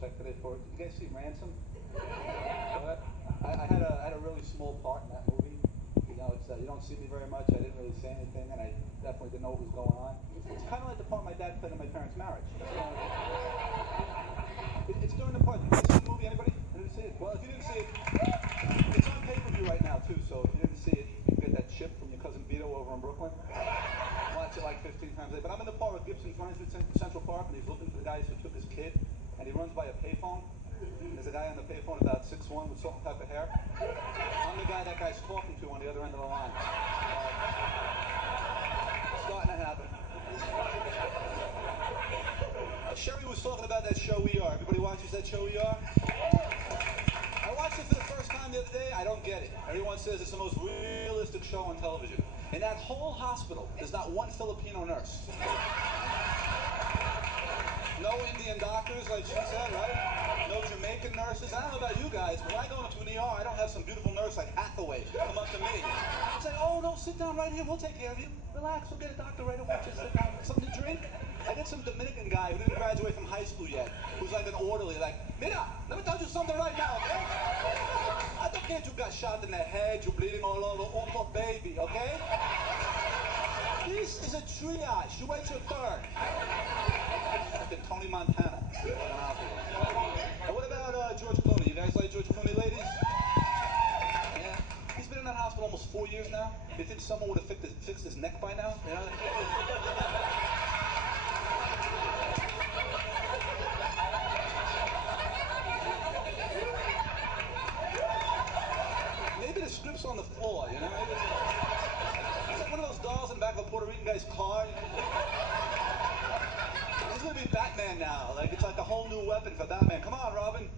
check today for it. Did you guys see Ransom? I had a really small part in that movie. You know, it's you don't see me very much. I didn't really say anything, and I definitely didn't know what was going on. It's kind of like the part my dad played in my parents' marriage. It's during the part. Did you guys see the movie? Anybody? Didn't see it? Well, if you didn't see it, it's on pay-per-view right now too. So if you didn't see it, you can get that chip from your cousin Vito over in Brooklyn. Watch it like 15 times a day. But I'm in the part with Gibson running through Central Park, and he's looking for the guys who took his kid, and he runs by a payphone. There's a guy on the payphone about 6'1" with salt and pepper hair. I'm the guy that guy's talking to on the other end of the line. It's starting to happen. Sherry was talking about that show ER. Everybody watches that show ER? I watched it for the first time the other day. I don't get it. Everyone says it's the most realistic show on television. In that whole hospital, there's not one Filipino nurse. No Indian doctors, like she said, right? No Jamaican nurses. I don't know about you guys, but when I go into an ER, I don't have some beautiful nurse like Hathaway come up to me and say, "Oh, no, sit down right here. We'll take care of you. Relax. We'll get a doctor right away. Just sit down. Something to drink." I get some Dominican guy who didn't graduate from high school yet, who's like an orderly, like, "Mira, let me tell you something right now, okay? I don't care if you got shot in the head, you're bleeding all over, oh, my baby, okay? This is a triage. You wait your turn." Fucking Tony Montana. And what about George Clooney? You guys like George Clooney, ladies? Yeah. He's been in that hospital almost 4 years now. You think someone would have fixed his neck by now? You know? Maybe the script's on the floor, you know? It's like one of those dolls in the back of a Puerto Rican guy's car. He's gonna be Batman now. Like, it's like a whole new weapon for Batman. Come on, Robin.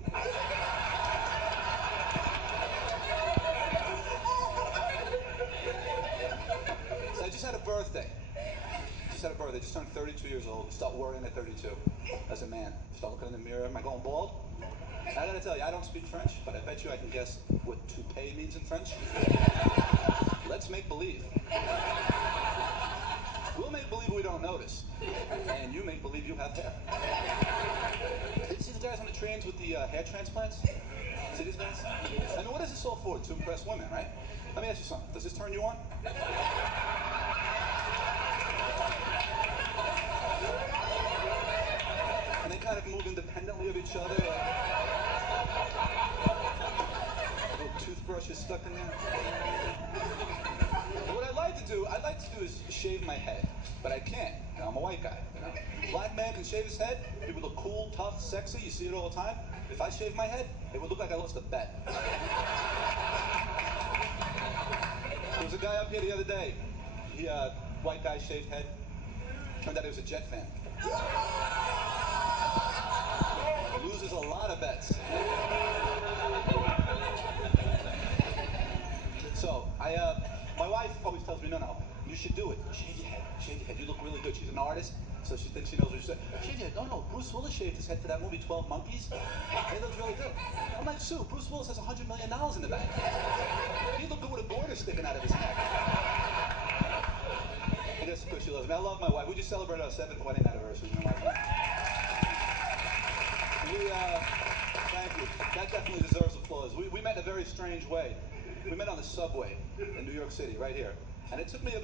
So I just had a birthday. Just turned 32 years old. Start worrying at 32 as a man. Start looking in the mirror. Am I going bald? I gotta tell you, I don't speak French, but I bet you I can guess what toupee means in French. Let's make believe. We'll make believe we don't notice. And you make believe you have hair. Did you see the guys on the trains with the hair transplants? See these guys? I mean, what is this all for? To impress women, right? Let me ask you something. Does this turn you on? And they kind of move independently of each other. Little toothbrushes stuck in there. But what I'd like to do is shave my head. But I can't. You know, I'm a white guy. You know? Black man can shave his head. People look cool, tough, sexy. You see it all the time. If I shave my head, it would look like I lost a bet. There was a guy up here the other day. He, white guy, shaved head. Turned out he was a Jet fan. Loses a lot of bets. So, my wife always tells me, no, you should do it. Shave your head. You look really good. She's an artist, so she thinks she knows what she's saying. Shave your head. No, Bruce Willis shaved his head for that movie, 12 Monkeys. He looks really good. I'm like, Sue, Bruce Willis has $100 million in the bank. He look good with a goiter sticking out of his neck. I guess because she loves me. I love my wife. We just celebrated our 7th wedding anniversary. My wife and I. Thank you. That definitely deserves applause. We met in a very strange way. We met on the subway in New York City, right here. And it took me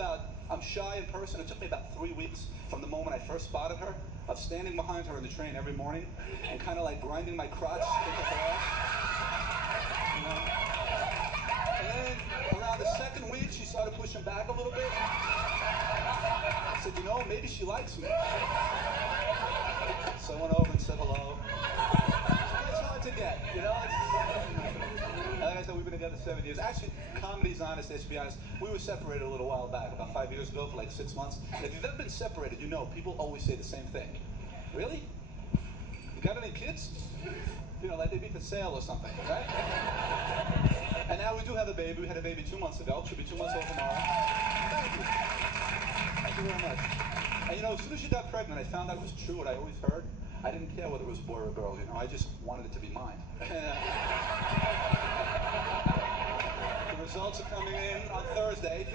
I'm shy in person, it took me about 3 weeks from the moment I first spotted her, of standing behind her in the train every morning and kind of like grinding my crotch into her ass. You know? And then around the 2nd week, she started pushing back a little bit. I said, you know, maybe she likes me. So I went over and said hello. It's hard to get, you know? Like I said, we've been together 7 years. Actually, comedy's honest, I should be honest. We were separated a little while back, about 5 years ago, for like 6 months. If you've ever been separated, you know, people always say the same thing. Really? You got any kids? You know, like they'd be for sale or something, right? And now we do have a baby. We had a baby 2 months ago. She'll be 2 months old tomorrow. Thank you. Thank you very much. And you know, as soon as she got pregnant, I found out it was true what I always heard. I didn't care whether it was a boy or a girl, you know, I just wanted it to be mine. The results are coming in on Thursday.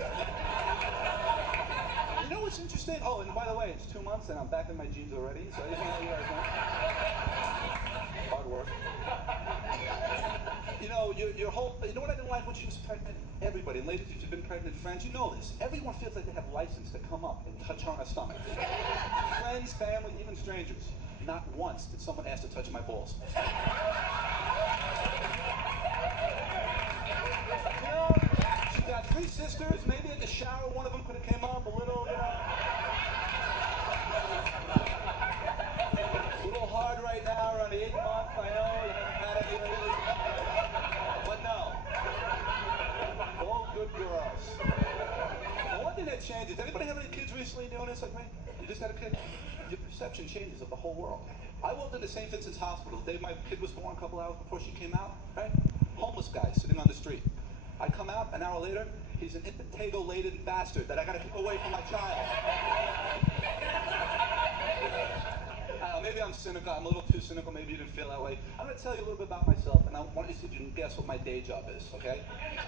You know what's interesting? Oh, and by the way, it's 2 months and I'm back in my jeans already, so I just want to let you guys know. Hard work. You know, your whole, you know what I didn't like when she was pregnant? Everybody, and ladies, if you've been pregnant, friends, you know this. Everyone feels like they have license to come up and touch her on her stomach. Friends, family, even strangers. Not once did someone ask to touch my balls. You know, she got 3 sisters. Maybe at the shower, one of them could have came up a little, you know. A little hard right now, around the 8th month. I know you haven't had it lately. But no. All good girls. Now, one thing that changes, anybody have any kids recently doing this like me? You just had a kid? Your perception changes of the whole world. I walked into St. Vincent's Hospital the day my kid was born, a couple hours before she came out, right? Homeless guy sitting on the street. I come out, an hour later, he's an impetigo-laden bastard that I gotta keep away from my child. I don't know, maybe I'm cynical, I'm a little too cynical, maybe you didn't feel that way. I'm gonna tell you a little bit about myself, and I want you to see if you can guess what my day job is, okay?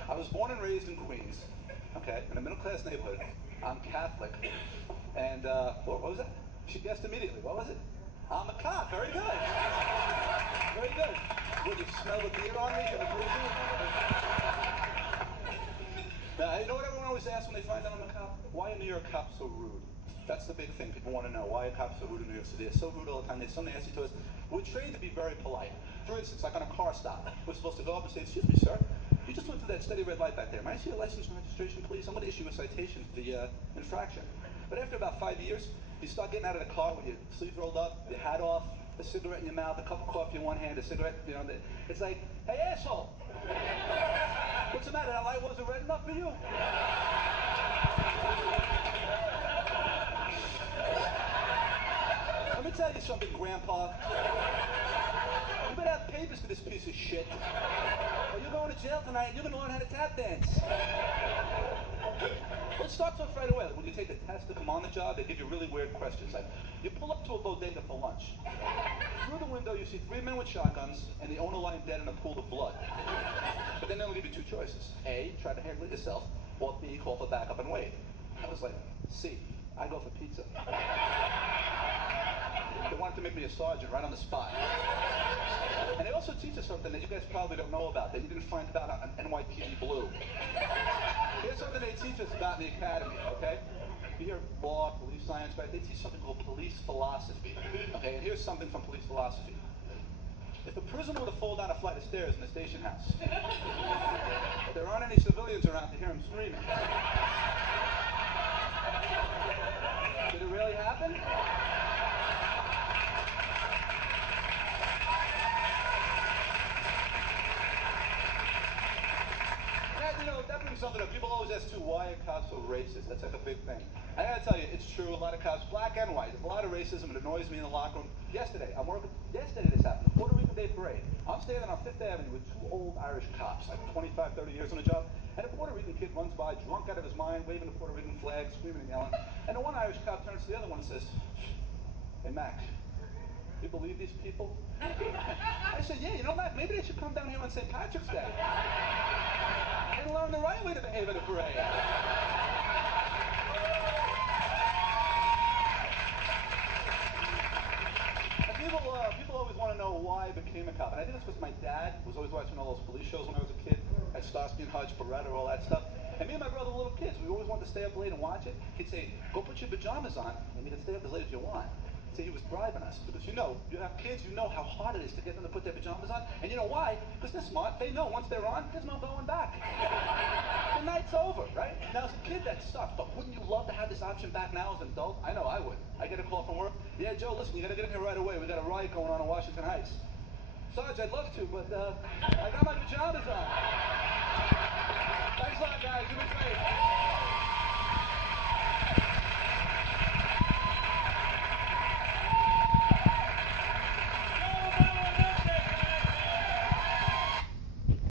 I was born and raised in Queens, okay, in a middle-class neighborhood. I'm Catholic, and, what was that? She guessed immediately, what was it? I'm a cop, very good. Very good. Would you smell the beer on me? Can I prove you? Now, you know what everyone always asks when they find out I'm a cop? Why are New York cops so rude? That's the big thing people want to know. Why are cops so rude in New York City? They're so rude all the time. They're so nasty to us. We're trained to be very polite. For instance, like on a car stop, we're supposed to go up and say, excuse me, sir, you just went through that steady red light back there. May I see your license and registration, please? I'm going to issue a citation for the infraction. But after about 5 years, you start getting out of the car with your sleeves rolled up, your hat off, a cigarette in your mouth, a cup of coffee in one hand, a cigarette, you know, it's like, hey, asshole! What's the matter? That light wasn't red enough for you? Let me tell you something, Grandpa. You better have papers for this piece of shit. Or you're going to jail tonight and you're going to learn how to tap dance. Let's start off right away. When you take the test to come on the job, they give you really weird questions. Like, you pull up to a bodega for lunch. Through the window, you see 3 men with shotguns, and the owner lying dead in a pool of blood. But then they'll give you 2 choices. A, try to handle it yourself, or B, call for backup and wait. I was like, C, I go for pizza. They wanted to make me a sergeant right on the spot. And they also teach us something that you guys probably don't know about, that you didn't find out on NYPD Blue. Here's something they teach us about in the academy, okay? You hear law, police science, right? They teach something called police philosophy, okay? And here's something from police philosophy. If a prisoner were to fall down a flight of stairs in the station house, but there aren't any civilians around to hear him screaming, did it really happen? You know, that brings something up. People always ask, too, why are cops so racist? That's like a big thing. I gotta tell you, it's true. A lot of cops, black and white, there's a lot of racism. It annoys me in the locker room. Yesterday this happened, Puerto Rican Day Parade. I'm standing on 5th Avenue with 2 old Irish cops, like 25, 30 years on the job, and a Puerto Rican kid runs by, drunk out of his mind, waving the Puerto Rican flag, screaming and yelling. And the one Irish cop turns to the other one and says, hey, Mac, you believe these people? I said, yeah, you know, Mac, maybe they should come down here on St. Patrick's Day and learn the right way to behave at a parade. People always want to know why I became a cop. And I think it's because my dad was always watching all those police shows when I was a kid, at Starsky and Hutch, Beretta, all that stuff. And me and my brother were little kids. We always wanted to stay up late and watch it. He'd say, go put your pajamas on, and you can stay up as late as you want. So he was bribing us. Because you know, you have kids, you know how hard it is to get them to put their pajamas on. And you know why? Because they're smart. They know once they're on, there's no going back. The night's over, right? Now, as a kid, that sucks. But wouldn't you love to have this option back now as an adult? I know I would. I get a call from work. Yeah, Joe, listen, you got to get in here right away. We got a riot going on in Washington Heights. Sarge, I'd love to, but I got my pajamas on. Thanks a lot, guys.